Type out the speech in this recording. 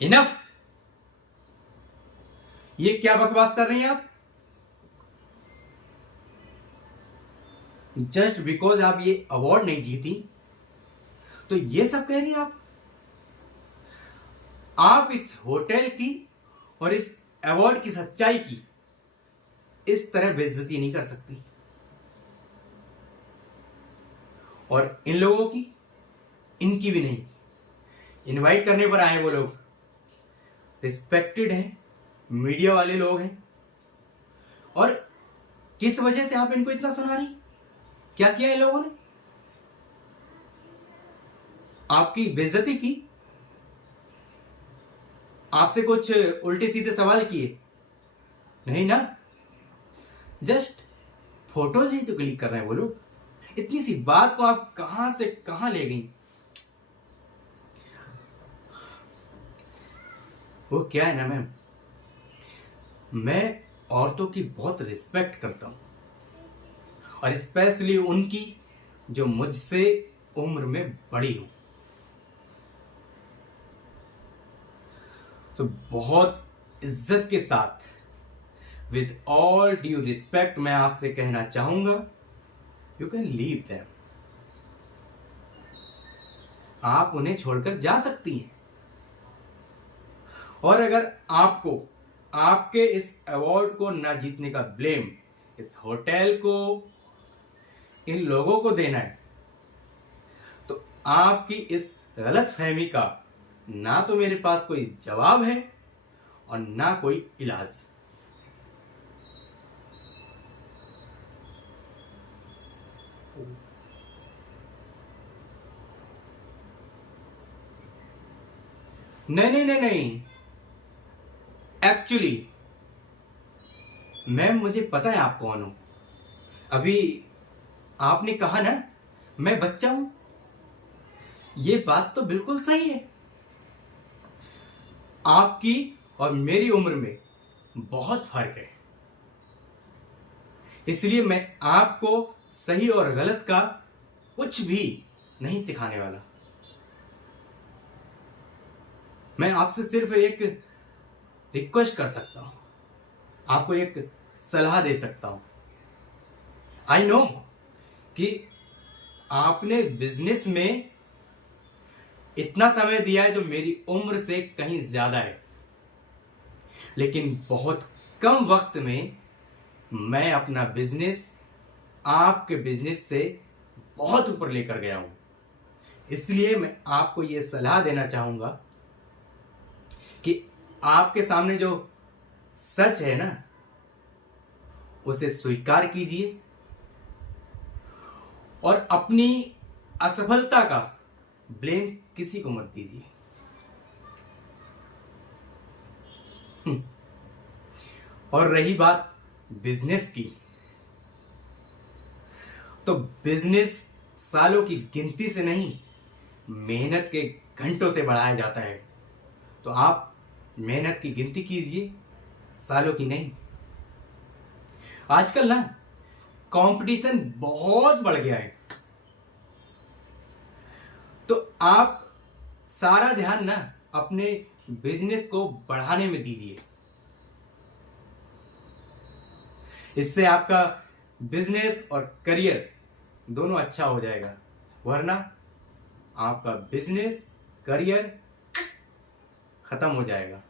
Enough. ये क्या बकवास कर रही हैं आप? जस्ट बिकॉज आप ये अवार्ड नहीं जीती तो ये सब कह रही हैं आप इस होटल की और इस अवार्ड की सच्चाई की इस तरह बेइज्जती नहीं कर सकती। और इन लोगों की, इनकी भी नहीं। इनवाइट करने पर आए वो लोग, रिस्पेक्टेड हैं, मीडिया वाले लोग हैं, और किस वजह से आप इनको इतना सुना रही? क्या किया इन लोगों ने? आपकी बेइज्जती की? आपसे कुछ उल्टे सीधे सवाल किए? नहीं ना, जस्ट फोटोज ही तो क्लिक कर रहे हैं वो लोग। इतनी सी बात तो आप कहां से कहां ले गई? वो क्या है ना मैम, मैं औरतों की बहुत रिस्पेक्ट करता हूं, और स्पेशली उनकी जो मुझसे उम्र में बड़ी हो। तो बहुत इज्जत के साथ, विद ऑल ड्यू रिस्पेक्ट, मैं आपसे कहना चाहूंगा, यू कैन लीव देम। आप उन्हें छोड़कर जा सकती हैं। और अगर आपको आपके इस अवार्ड को ना जीतने का ब्लेम इस होटल को, इन लोगों को देना है, तो आपकी इस गलत फहमी का ना तो मेरे पास कोई जवाब है और ना कोई इलाज। नहीं नहीं नहीं नहीं, एक्चुअली मैम मुझे पता है आप कौन हो। अभी आपने कहा ना मैं बच्चा हूं, ये बात तो बिल्कुल सही है। आपकी और मेरी उम्र में बहुत फर्क है, इसलिए मैं आपको सही और गलत का कुछ भी नहीं सिखाने वाला। मैं आपसे सिर्फ एक रिक्वेस्ट कर सकता हूं, आपको एक सलाह दे सकता हूं। आई नो कि आपने बिजनेस में इतना समय दिया है जो मेरी उम्र से कहीं ज्यादा है, लेकिन बहुत कम वक्त में मैं अपना बिजनेस आपके बिजनेस से बहुत ऊपर लेकर गया हूं। इसलिए मैं आपको यह सलाह देना चाहूंगा कि आपके सामने जो सच है ना, उसे स्वीकार कीजिए और अपनी असफलता का ब्लेम किसी को मत दीजिए। और रही बात बिजनेस की, तो बिजनेस सालों की गिनती से नहीं, मेहनत के घंटों से बढ़ाया जाता है। तो आप मेहनत की गिनती कीजिए, सालों की नहीं। आजकल ना कंपटीशन बहुत बढ़ गया है, तो आप सारा ध्यान ना अपने बिजनेस को बढ़ाने में दीजिए। इससे आपका बिजनेस और करियर दोनों अच्छा हो जाएगा, वरना आपका बिजनेस करियर खत्म हो जाएगा।